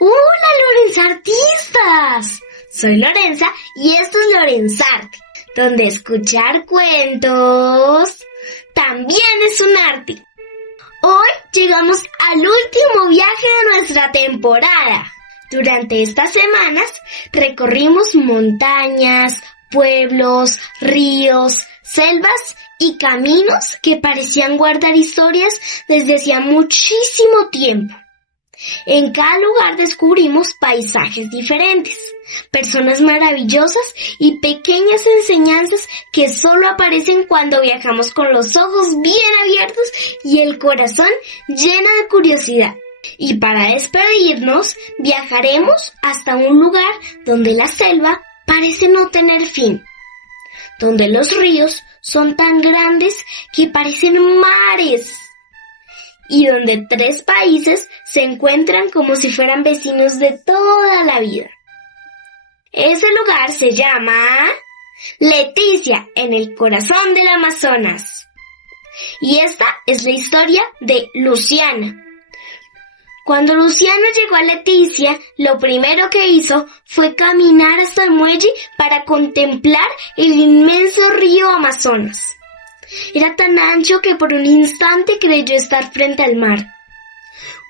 ¡Hola, Lorenzartistas! Soy Lorenza y esto es Lorenzarte, donde escuchar cuentos también es un arte. Hoy llegamos al último viaje de nuestra temporada. Durante estas semanas recorrimos montañas, pueblos, ríos, selvas y caminos que parecían guardar historias desde hacía muchísimo tiempo. En cada lugar descubrimos paisajes diferentes, personas maravillosas y pequeñas enseñanzas que solo aparecen cuando viajamos con los ojos bien abiertos y el corazón lleno de curiosidad. Y para despedirnos, viajaremos hasta un lugar donde la selva parece no tener fin, donde los ríos son tan grandes que parecen mares, y donde 3 países se encuentran como si fueran vecinos de toda la vida. Ese lugar se llama Leticia, en el corazón del Amazonas. Y esta es la historia de Luciana. Cuando Luciana llegó a Leticia, lo primero que hizo fue caminar hasta el muelle para contemplar el inmenso río Amazonas. Era tan ancho que por un instante creyó estar frente al mar.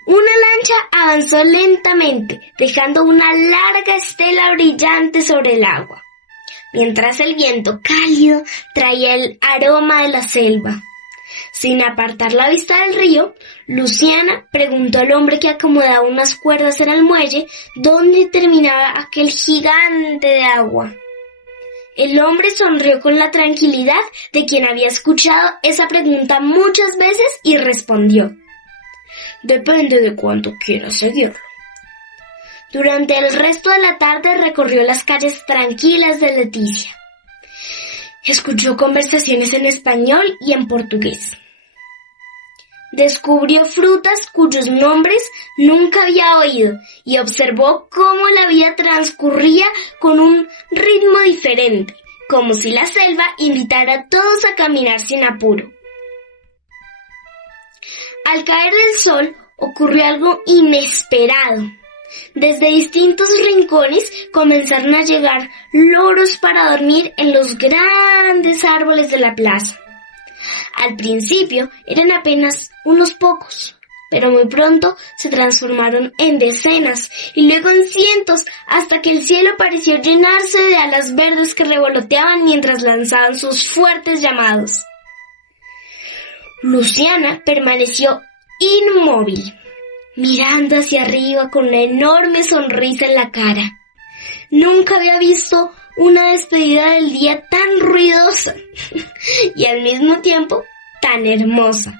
Una lancha avanzó lentamente, dejando una larga estela brillante sobre el agua, mientras el viento cálido traía el aroma de la selva. Sin apartar la vista del río, Luciana preguntó al hombre que acomodaba unas cuerdas en el muelle dónde terminaba aquel gigante de agua. El hombre sonrió con la tranquilidad de quien había escuchado esa pregunta muchas veces y respondió: «Depende de cuánto quieras seguirlo». Durante el resto de la tarde recorrió las calles tranquilas de Leticia. Escuchó conversaciones en español y en portugués. Descubrió frutas cuyos nombres nunca había oído y observó cómo la vida transcurría con un ritmo diferente, como si la selva invitara a todos a caminar sin apuro. Al caer del sol ocurrió algo inesperado. Desde distintos rincones comenzaron a llegar loros para dormir en los grandes árboles de la plaza. Al principio eran apenas unos pocos, pero muy pronto se transformaron en decenas y luego en cientos, hasta que el cielo pareció llenarse de alas verdes que revoloteaban mientras lanzaban sus fuertes llamados. Luciana permaneció inmóvil, mirando hacia arriba con una enorme sonrisa en la cara. Nunca había visto una despedida del día tan ruidosa y al mismo tiempo tan hermosa.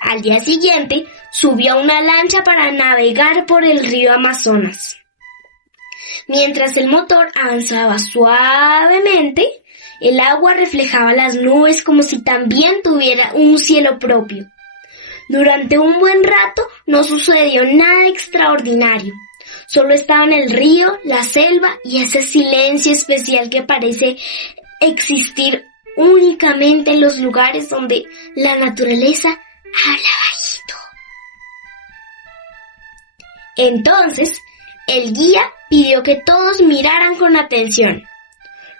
Al día siguiente subió a una lancha para navegar por el río Amazonas. Mientras el motor avanzaba suavemente, el agua reflejaba las nubes como si también tuviera un cielo propio. Durante un buen rato no sucedió nada extraordinario. Solo estaban el río, la selva y ese silencio especial que parece existir únicamente en los lugares donde la naturaleza habla bajito. Entonces, el guía pidió que todos miraran con atención.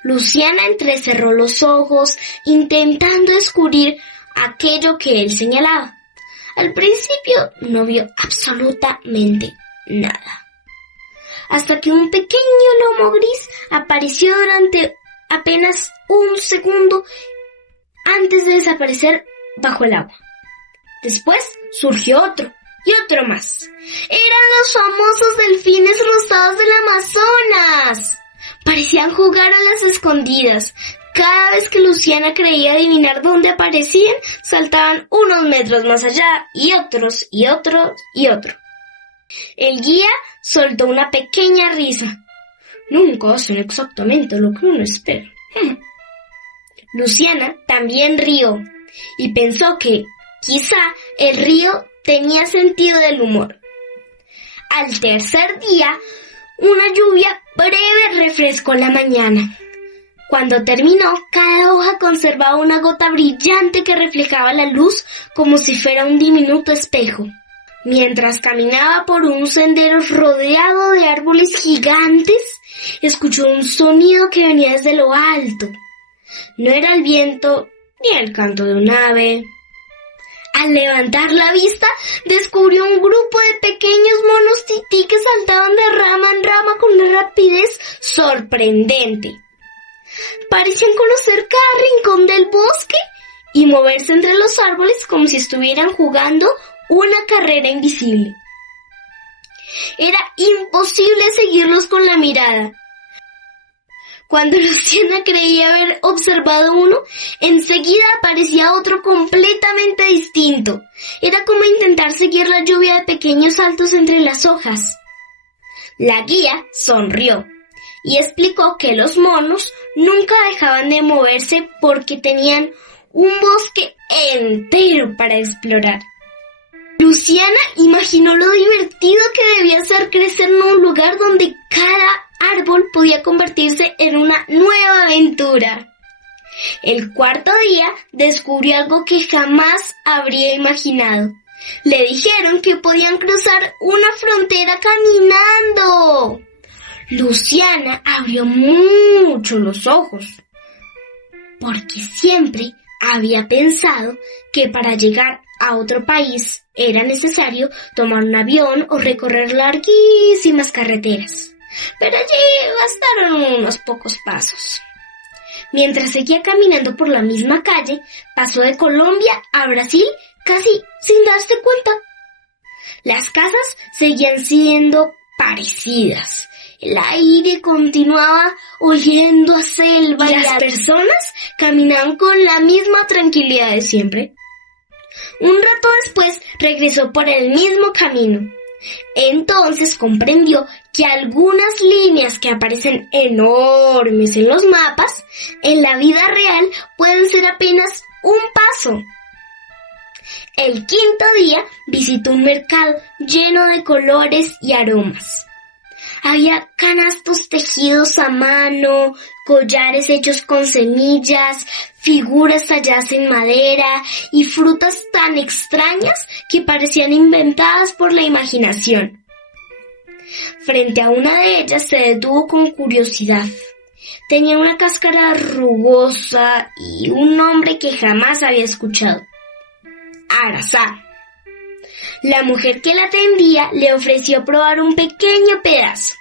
Luciana entrecerró los ojos, intentando descubrir aquello que él señalaba. Al principio no vio absolutamente nada, hasta que un pequeño lomo gris apareció durante apenas un segundo antes de desaparecer bajo el agua. Después surgió otro y otro más. Eran los famosos delfines rosados del Amazonas. Parecían jugar a las escondidas. Cada vez que Luciana creía adivinar dónde aparecían, saltaban unos metros más allá y otros y otros y otro. El guía soltó una pequeña risa. Nunca hacen exactamente lo que uno espera. Luciana también rió y pensó que quizá el río tenía sentido del humor. Al tercer día, una lluvia breve refrescó la mañana. Cuando terminó, cada hoja conservaba una gota brillante que reflejaba la luz como si fuera un diminuto espejo. Mientras caminaba por un sendero rodeado de árboles gigantes, escuchó un sonido que venía desde lo alto. No era el viento ni el canto de un ave. Al levantar la vista, descubrió un grupo de pequeños monos tití que saltaban de rama en rama con una rapidez sorprendente. Parecían conocer cada rincón del bosque y moverse entre los árboles como si estuvieran jugando una carrera invisible. Era imposible seguirlos con la mirada. Cuando Luciana creía haber observado uno, enseguida aparecía otro completamente distinto. Era como intentar seguir la lluvia de pequeños saltos entre las hojas. La guía sonrió y explicó que los monos nunca dejaban de moverse porque tenían un bosque entero para explorar. Luciana imaginó lo divertido que debía ser crecer en un lugar donde cada árbol podía convertirse en una nueva aventura. El cuarto día descubrió algo que jamás habría imaginado. Le dijeron que podían cruzar una frontera caminando. Luciana abrió mucho los ojos, porque siempre había pensado que para llegar a otro país era necesario tomar un avión o recorrer larguísimas carreteras. Pero allí bastaron unos pocos pasos. Mientras seguía caminando por la misma calle, pasó de Colombia a Brasil casi sin darse cuenta. Las casas seguían siendo parecidas. El aire continuaba oliendo a selva y las personas caminaban con la misma tranquilidad de siempre. Un rato después regresó por el mismo camino. Entonces comprendió que algunas líneas que aparecen enormes en los mapas, en la vida real pueden ser apenas un paso. El quinto día visitó un mercado lleno de colores y aromas. Había canastos tejidos a mano, collares hechos con semillas, figuras talladas en madera y frutas tan extrañas que parecían inventadas por la imaginación. Frente a una de ellas se detuvo con curiosidad. Tenía una cáscara rugosa y un nombre que jamás había escuchado: Arazá. La mujer que la atendía le ofreció probar un pequeño pedazo.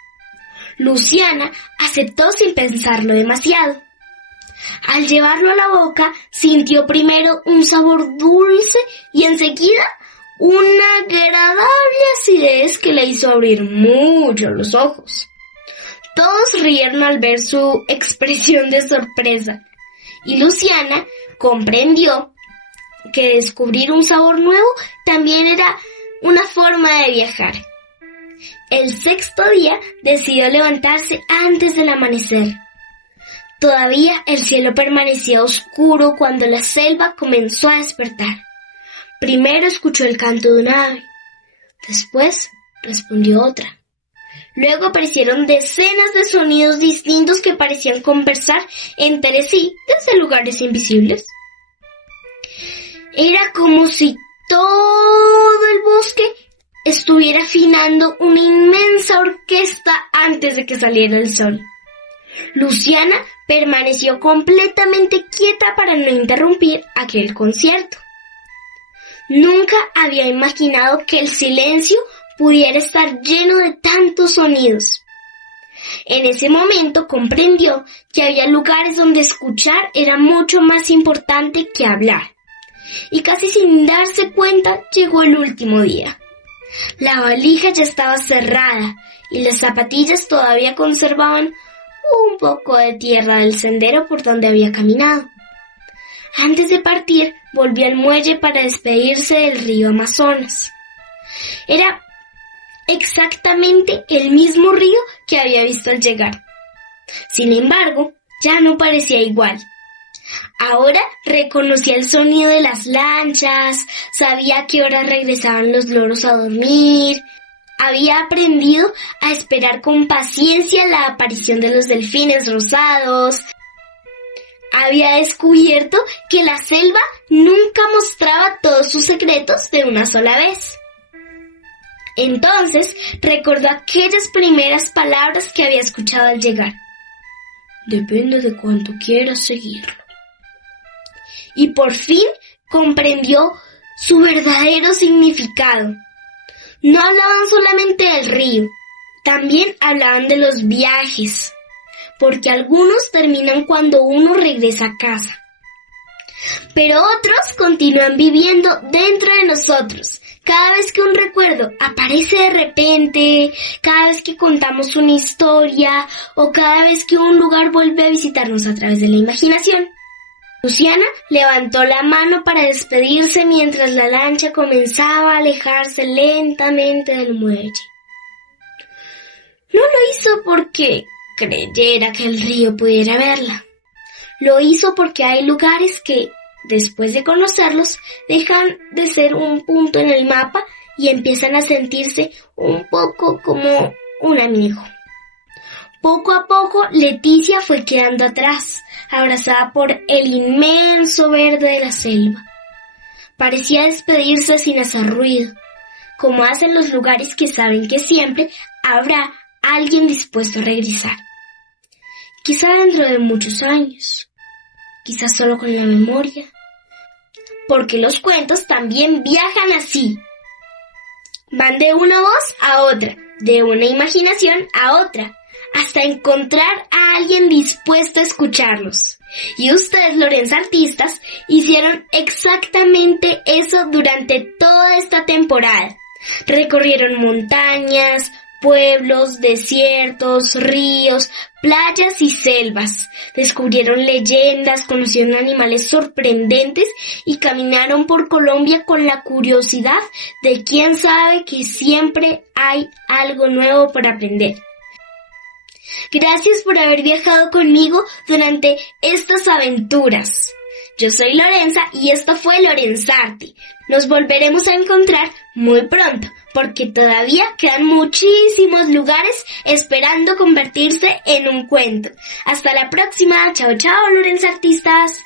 Luciana aceptó sin pensarlo demasiado. Al llevarlo a la boca, sintió primero un sabor dulce y enseguida una agradable acidez que le hizo abrir mucho los ojos. Todos rieron al ver su expresión de sorpresa, y Luciana comprendió que descubrir un sabor nuevo también era una forma de viajar. El sexto día decidió levantarse antes del amanecer. Todavía el cielo permanecía oscuro cuando la selva comenzó a despertar. Primero escuchó el canto de un ave, después respondió otra. Luego aparecieron decenas de sonidos distintos que parecían conversar entre sí desde lugares invisibles. Era como si todo el bosque estuviera afinando una inmensa orquesta antes de que saliera el sol. Luciana permaneció completamente quieta para no interrumpir aquel concierto. Nunca había imaginado que el silencio pudiera estar lleno de tantos sonidos. En ese momento comprendió que había lugares donde escuchar era mucho más importante que hablar. Y casi sin darse cuenta llegó el último día. La valija ya estaba cerrada y las zapatillas todavía conservaban un poco de tierra del sendero por donde había caminado. Antes de partir, volvió al muelle para despedirse del río Amazonas. Era exactamente el mismo río que había visto al llegar. Sin embargo, ya no parecía igual. Ahora reconocía el sonido de las lanchas, sabía a qué hora regresaban los loros a dormir. Había aprendido a esperar con paciencia la aparición de los delfines rosados. Había descubierto que la selva nunca mostraba todos sus secretos de una sola vez. Entonces recordó aquellas primeras palabras que había escuchado al llegar. Depende de cuánto quieras seguirlo. Y por fin comprendió su verdadero significado. No hablaban solamente del río, también hablaban de los viajes, porque algunos terminan cuando uno regresa a casa. Pero otros continúan viviendo dentro de nosotros. Cada vez que un recuerdo aparece de repente, cada vez que contamos una historia o cada vez que un lugar vuelve a visitarnos a través de la imaginación. Luciana levantó la mano para despedirse mientras la lancha comenzaba a alejarse lentamente del muelle. No lo hizo porque creyera que el río pudiera verla. Lo hizo porque hay lugares que, después de conocerlos, dejan de ser un punto en el mapa y empiezan a sentirse un poco como un amigo. Poco a poco, Leticia fue quedando atrás, abrazada por el inmenso verde de la selva. Parecía despedirse sin hacer ruido, como hacen los lugares que saben que siempre habrá alguien dispuesto a regresar. Quizá dentro de muchos años, quizá solo con la memoria, porque los cuentos también viajan así. Van de una voz a otra, de una imaginación a otra, hasta encontrar a alguien dispuesto a escucharlos. Y ustedes, Lorenza Artistas, hicieron exactamente eso durante toda esta temporada. Recorrieron montañas, pueblos, desiertos, ríos, playas y selvas. Descubrieron leyendas, conocieron animales sorprendentes y caminaron por Colombia con la curiosidad de quien sabe que siempre hay algo nuevo por aprender. Gracias por haber viajado conmigo durante estas aventuras. Yo soy Lorenza y esto fue Lorenzarte. Nos volveremos a encontrar muy pronto, porque todavía quedan muchísimos lugares esperando convertirse en un cuento. Hasta la próxima. Chao, chao, Lorenzartistas.